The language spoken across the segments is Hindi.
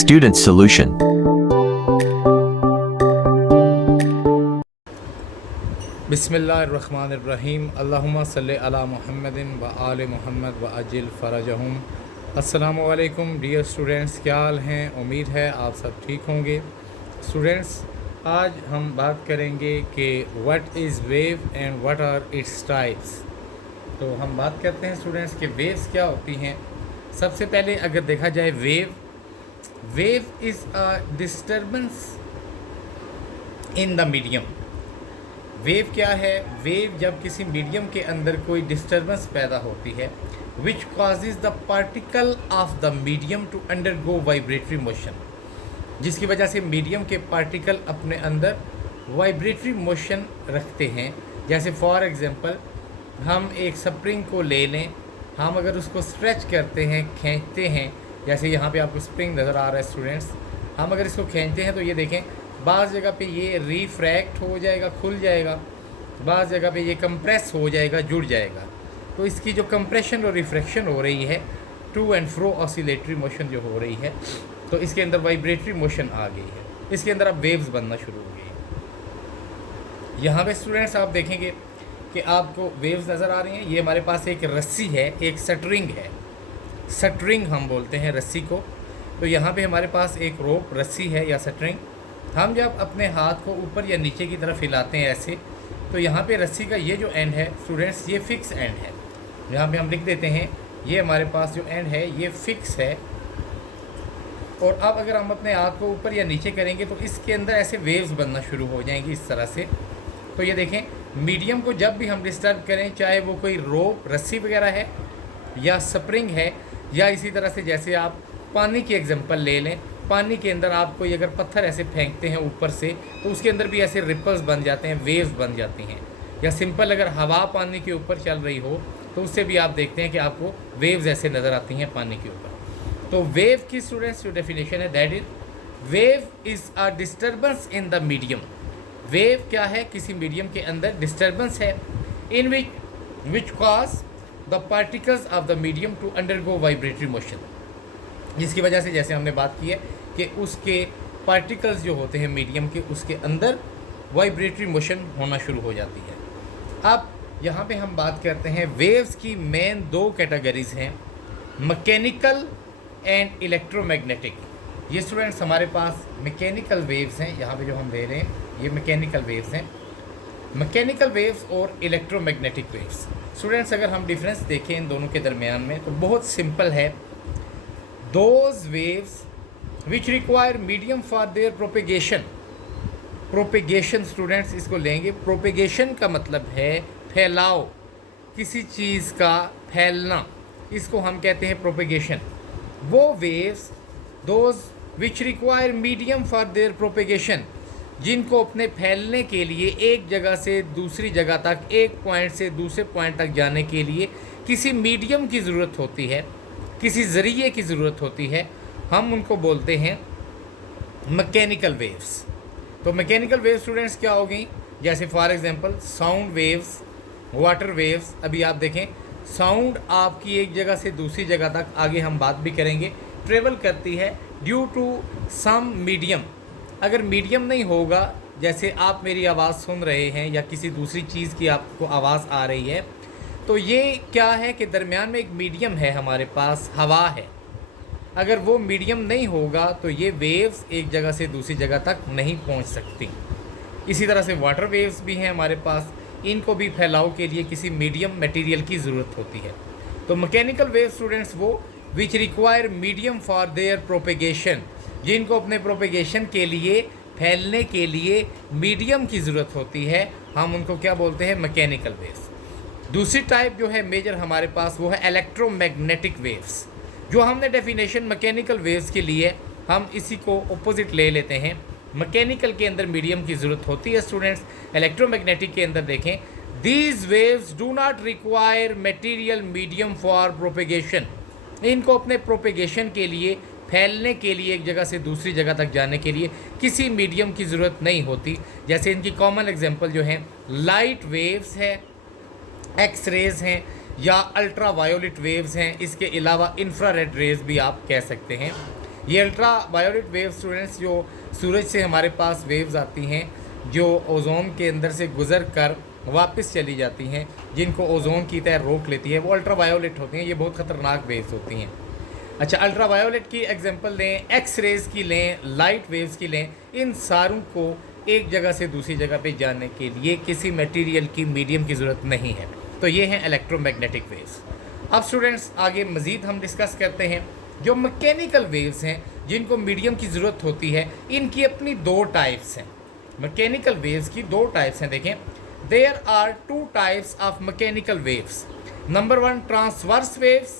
Student Solution. बिस्मिल्लाहिर्रहमानिर्रहीम अल्लाहुम्मा सल्लि अला मुहम्मदिन व आले मुहम्मद व अजिल फ़रजहुम। अस्सलामु अलैकुम डियर स्टूडेंट्स, क्या हाल हैं? उम्मीद है आप सब ठीक होंगे। स्टूडेंट्स, आज हम बात करेंगे कि what is wave and what are its types. तो हम बात करते हैं स्टूडेंट्स कि वेव्स क्या होती हैं। सबसे पहले अगर देखा जाए wave is a disturbance in the medium. Wave क्या है? वेव जब किसी मीडियम के अंदर कोई डिस्टर्बेंस पैदा होती है which causes the particle of the medium to undergo vibratory motion, जिसकी वजह से मीडियम के पार्टिकल अपने अंदर वाइब्रेटरी मोशन रखते हैं। जैसे फॉर एग्जांपल हम एक स्प्रिंग को ले लें, हम अगर उसको स्ट्रेच करते हैं, खींचते हैं, जैसे यहाँ पे आपको स्प्रिंग नज़र आ रहा है स्टूडेंट्स, हम अगर इसको खींचते हैं तो ये देखें बाज़ जगह पे ये रिफ्रैक्ट हो जाएगा, खुल जाएगा, बाज़ जगह पे ये कंप्रेस हो जाएगा, जुड़ जाएगा। तो इसकी जो कंप्रेशन और रिफ्रैक्शन हो रही है, to and fro oscillatory motion जो हो रही है, तो इसके अंदर वाइब्रेटरी मोशन आ गई है, इसके अंदर अब वेव्स बनना शुरू हो गई है। यहाँ पे स्टूडेंट्स आप देखेंगे कि आपको वेव्स नज़र आ रही हैं। ये हमारे पास एक रस्सी है, एक स्ट्रिंग है, स्ट्रिंग हम बोलते हैं रस्सी को। तो यहाँ पे हमारे पास एक रोप रस्सी है या स्ट्रिंग। हम जब अपने हाथ को ऊपर या नीचे की तरफ हिलाते हैं ऐसे, तो यहाँ पे रस्सी का ये जो एंड है स्टूडेंट्स, ये फिक्स एंड है। यहाँ पे हम लिख देते हैं ये हमारे पास जो एंड है ये फिक्स है। और अब अगर हम अपने हाथ को ऊपर या नीचे करेंगे तो इसके अंदर ऐसे वेव्स बनना शुरू हो जाएंगी इस तरह से। तो ये देखें, मीडियम को जब भी हम डिस्टर्ब करें, चाहे वो कोई रोप रस्सी वगैरह है या स्प्रिंग है, या इसी तरह से जैसे आप पानी की एग्जांपल ले लें, पानी के अंदर आप कोई अगर पत्थर ऐसे फेंकते हैं ऊपर से तो उसके अंदर भी ऐसे रिपल्स बन जाते हैं, वेव्स बन जाती हैं। या सिंपल अगर हवा पानी के ऊपर चल रही हो तो उससे भी आप देखते हैं कि आपको वेव्स ऐसे नज़र आती हैं पानी के ऊपर। तो वेव की स्टूडेंट्स जो डेफिनेशन है that is wave is a disturbance in the medium. Wave क्या है? किसी मीडियम के अंदर डिस्टर्बेंस है in which cause the particles of the medium to undergo vibratory motion, जिसकी वजह से जैसे हमने बात की है कि उसके पार्टिकल्स जो होते हैं मीडियम के, उसके अंदर वाइब्रेटरी मोशन होना शुरू हो जाती है। अब यहाँ पे हम बात करते हैं वेव्स की मेन दो कैटेगरीज हैं, मैकेनिकल एंड इलेक्ट्रोमैग्नेटिक। ये स्टूडेंट्स हमारे पास मैकेनिकल वेव्स हैं, यहाँ पे जो हम ले रहे हैं ये मैकेनिकल वेव्स हैं। मैकेनिकल वेव्स और इलेक्ट्रोमैग्नेटिक वेव्स स्टूडेंट्स, अगर हम डिफरेंस देखें इन दोनों के दरमियान में तो बहुत सिंपल है। Those waves which require medium for their propagation. Propagation students इसको लेंगे, प्रोपेगेशन का मतलब है फैलाव, किसी चीज़ का फैलना, इसको हम कहते हैं प्रोपेगेशन। वो waves those which require medium for their propagation, जिनको अपने फैलने के लिए एक जगह से दूसरी जगह तक, एक पॉइंट से दूसरे पॉइंट तक जाने के लिए किसी मीडियम की ज़रूरत होती है, किसी ज़रिए की ज़रूरत होती है, हम उनको बोलते हैं मैकेनिकल वेव्स। तो मैकेनिकल वेव स्टूडेंट्स क्या हो गई? जैसे for example sound waves, water waves. अभी आप देखें साउंड आपकी एक जगह से दूसरी जगह तक, आगे हम बात भी करेंगे, ट्रेवल करती है ड्यू टू सम मीडियम। अगर मीडियम नहीं होगा, जैसे आप मेरी आवाज़ सुन रहे हैं या किसी दूसरी चीज़ की आपको आवाज़ आ रही है, तो ये क्या है कि दरमियान में एक मीडियम है हमारे पास, हवा है। अगर वो मीडियम नहीं होगा तो ये वेव्स एक जगह से दूसरी जगह तक नहीं पहुंच सकती। इसी तरह से वाटर वेव्स भी हैं हमारे पास, इनको भी फैलाव के लिए किसी मीडियम मटेरियल की ज़रूरत होती है। तो मैकेनिकल वेव स्टूडेंट्स वो which require medium for their propagation, जिनको अपने प्रोपेगेशन के लिए, फैलने के लिए मीडियम की ज़रूरत होती है, हम उनको क्या बोलते हैं? Mechanical waves. दूसरी टाइप जो है मेजर हमारे पास वो है इलेक्ट्रोमैग्नेटिक वेव्स। जो हमने डेफिनेशन मैकेनिकल वेव्स के लिए, हम इसी को ऑपोजिट ले लेते हैं। मैकेनिकल के अंदर मीडियम की ज़रूरत होती है स्टूडेंट्स, इलेक्ट्रोमैग्नेटिक के अंदर देखें these waves do not require material medium for propagation. इनको अपने प्रोपेगेशन के लिए, फैलने के लिए, एक जगह से दूसरी जगह तक जाने के लिए किसी मीडियम की ज़रूरत नहीं होती। जैसे इनकी कॉमन एग्जांपल जो हैं लाइट वेव्स है, एक्स रेज़ हैं, या अल्ट्रा वायोलेट वेव्स हैं। इसके अलावा इंफ्रारेड रेज भी आप कह सकते हैं। ये अल्ट्रा वायोलेट वेव स्टूडेंट्स जो सूरज से हमारे पास वेव्स आती हैं जो ओजोन के अंदर से गुजर कर वापस चली जाती हैं, जिनको ओजोन की तह रोक लेती है, वो अल्ट्रा वायोलेट होती हैं। ये बहुत ख़तरनाक वेव्स होती हैं। अच्छा, अल्ट्रा वायोलेट की एग्जांपल लें, एक्स रेज़ की लें, लाइट वेव्स की लें, इन सारों को एक जगह से दूसरी जगह पे जाने के लिए किसी मटेरियल की मीडियम की ज़रूरत नहीं है। तो ये हैं इलेक्ट्रोमैग्नेटिक वेव्स। अब स्टूडेंट्स आगे मज़ीद हम डिस्कस करते हैं जो मैकेनिकल वेव्स हैं जिनको मीडियम की ज़रूरत होती है। इनकी अपनी दो टाइप्स हैं। मैकेनिकल वेव्स की दो टाइप्स हैं। देखें, there are two types of mechanical waves. Number one transverse waves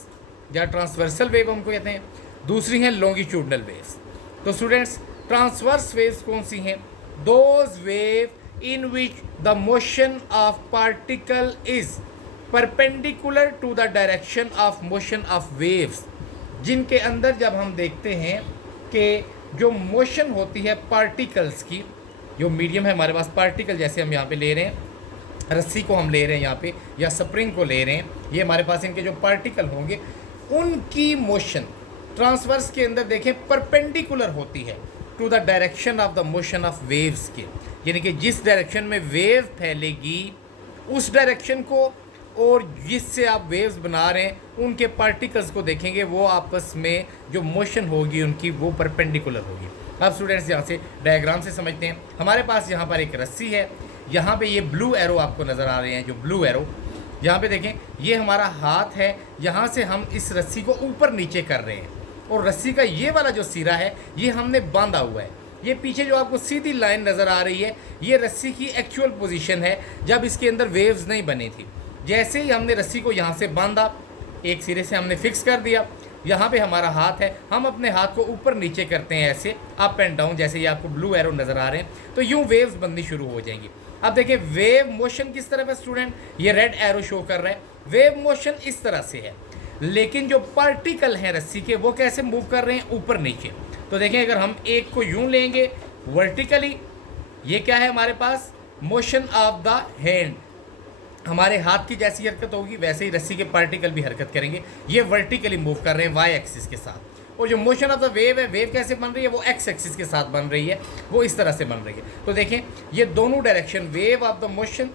या ट्रांसवर्सल वेव हमको कहते हैं, दूसरी हैं लॉन्गिट्यूडनल वेव्स। तो स्टूडेंट्स ट्रांसवर्स वेव्स कौन सी हैं? Those wave in which the motion of particle is perpendicular to the direction of motion of waves, जिनके अंदर जब हम देखते हैं कि जो मोशन होती है पार्टिकल्स की, जो मीडियम है हमारे पास पार्टिकल, जैसे हम यहाँ पे ले रहे हैं रस्सी को हम ले रहे हैं यहाँ पे, या स्प्रिंग को ले रहे हैं, ये हमारे पास इनके जो पार्टिकल होंगे उनकी मोशन ट्रांसवर्स के अंदर देखें परपेंडिकुलर होती है to the direction of the motion of waves के, यानी कि जिस डायरेक्शन में वेव फैलेगी उस डायरेक्शन को और जिससे आप वेव्स बना रहे हैं उनके पार्टिकल्स को देखेंगे, वो आपस में जो मोशन होगी उनकी वो परपेंडिकुलर होगी। अब स्टूडेंट्स यहाँ से डायग्राम से समझते हैं। हमारे पास यहाँ पर एक रस्सी है, यहाँ पे ये ब्लू एरो आपको नज़र आ रहे हैं, जो ब्लू एरो यहाँ पे देखें, ये हमारा हाथ है, यहाँ से हम इस रस्सी को ऊपर नीचे कर रहे हैं और रस्सी का ये वाला जो सिरा है ये हमने बांधा हुआ है। ये पीछे जो आपको सीधी लाइन नज़र आ रही है ये रस्सी की एक्चुअल पोजीशन है जब इसके अंदर वेव्स नहीं बनी थी। जैसे ही हमने रस्सी को यहाँ से बांधा, एक सिरे से हमने फिक्स कर दिया, यहाँ पे हमारा हाथ है, हम अपने हाथ को ऊपर नीचे करते हैं ऐसे अप एंड डाउन, जैसे ये आपको ब्लू एरो नज़र आ रहे हैं, तो यूँ वेव्स बननी शुरू हो जाएंगी। अब देखिए वेव मोशन किस तरफ है स्टूडेंट, ये रेड एरो शो कर रहा है, वेव मोशन इस तरह से है, लेकिन जो पार्टिकल हैं रस्सी के वो कैसे मूव कर रहे हैं, ऊपर नीचे। तो देखें अगर हम एक को यूं लेंगे वर्टिकली, ये क्या है हमारे पास मोशन ऑफ द हैंड, हमारे हाथ की जैसी हरकत होगी वैसे ही रस्सी के पार्टिकल भी हरकत करेंगे, ये वर्टिकली मूव कर रहे हैं वाई एक्सिस के साथ। और जो मोशन ऑफ द वेव है, वेव कैसे बन रही है, वो एक्स एक्सिस के साथ बन रही है, वो इस तरह से बन रही है। तो देखें ये दोनों direction, wave of the motion,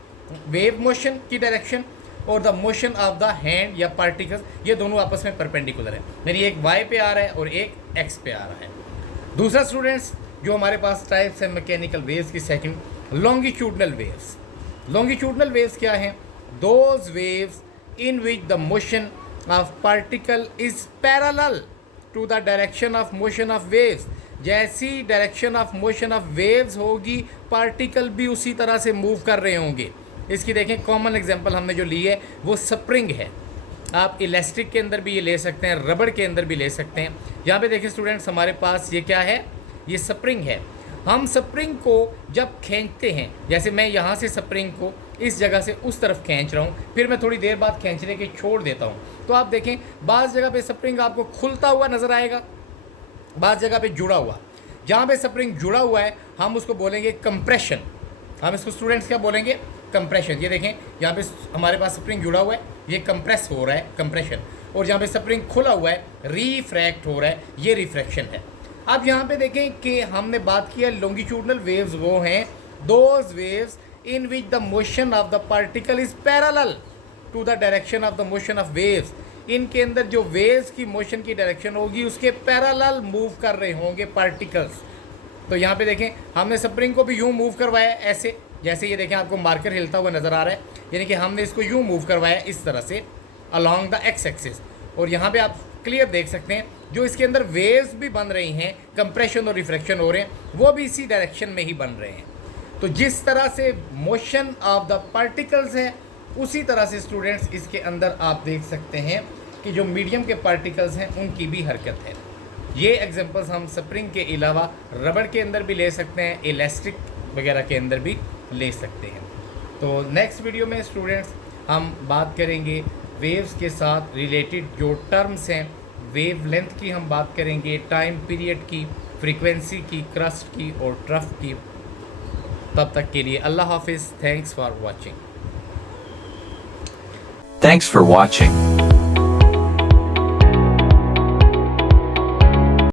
wave motion की डायरेक्शन और the motion of the hand या पार्टिकल्स, ये दोनों आपस में परपेंडिकुलर है, यानी एक वाई पे आ रहा है और एक एक्स पे आ रहा है। दूसरा स्टूडेंट्स जो हमारे पास टाइप्स है मैकेनिकल वेव्स की, second longitudinal waves. Longitudinal waves क्या हैं? Those waves in which the motion of particle is parallel to the direction of motion of waves, जैसी direction of motion of waves होगी पार्टिकल भी उसी तरह से मूव कर रहे होंगे। इसकी देखें कॉमन एग्जांपल हमने जो ली है वो स्प्रिंग है, आप इलास्टिक के अंदर भी ये ले सकते हैं, रबड़ के अंदर भी ले सकते हैं। यहाँ पे देखिए स्टूडेंट्स हमारे पास ये क्या है, ये स्प्रिंग है। हम स्प्रिंग को जब खींचते हैं, जैसे मैं यहाँ से स्प्रिंग को इस जगह से उस तरफ खींच रहा हूँ, फिर मैं थोड़ी देर बाद खींचने के छोड़ देता हूँ, तो आप देखें बाज़ जगह पे स्प्रिंग आपको खुलता हुआ नज़र आएगा, बाज़ जगह पे जुड़ा हुआ। जहाँ पे स्प्रिंग जुड़ा हुआ है हम उसको बोलेंगे कंप्रेशन, हम इसको स्टूडेंट्स क्या बोलेंगे, कंप्रेशन। ये देखें यहाँ पे हमारे पास स्प्रिंग जुड़ा हुआ है, ये कंप्रेस हो रहा है, कंप्रेशन, और जहाँ पे स्प्रिंग खुला हुआ है रिफ्रैक्ट हो रहा है, ये रिफ्रैक्शन है। अब यहाँ पे देखें कि हमने बात किया लॉन्गिट्यूडनल वेव्स वो हैं those waves in which the motion of the particle is parallel to the direction of the motion of waves. इनके अंदर जो वेव्स की मोशन की डायरेक्शन होगी उसके पैरेलल मूव कर रहे होंगे पार्टिकल्स। तो यहाँ पे देखें हमने स्प्रिंग को भी यूँ मूव करवाया ऐसे, जैसे ये देखें आपको मार्कर हिलता हुआ नज़र आ रहा है, यानी कि हमने इसको यूँ मूव करवाया इस तरह से अलॉन्ग द एक्स एक्सिस। और यहाँ पे आप क्लियर देख सकते हैं जो इसके अंदर वेव्स भी बन रही हैं, कंप्रेशन और रिफ्रैक्शन हो रहे हैं, वो भी इसी डायरेक्शन में ही बन रहे हैं। तो जिस तरह से मोशन ऑफ द पार्टिकल्स है उसी तरह से स्टूडेंट्स इसके अंदर आप देख सकते हैं कि जो मीडियम के पार्टिकल्स हैं उनकी भी हरकत है। ये एग्जांपल्स हम स्प्रिंग के अलावा रबड़ के अंदर भी ले सकते हैं, इलास्टिक वगैरह के अंदर भी ले सकते हैं। तो नेक्स्ट वीडियो में स्टूडेंट्स हम बात करेंगे वेव्स के साथ रिलेटेड जो टर्म्स हैं, वेव लेंथ की हम बात करेंगे, टाइम पीरियड की, फ्रीक्वेंसी की, क्रस्ट की और ट्रफ की। तब तक के लिए अल्लाह हाफिज़। Thanks for watching. Thanks for watching.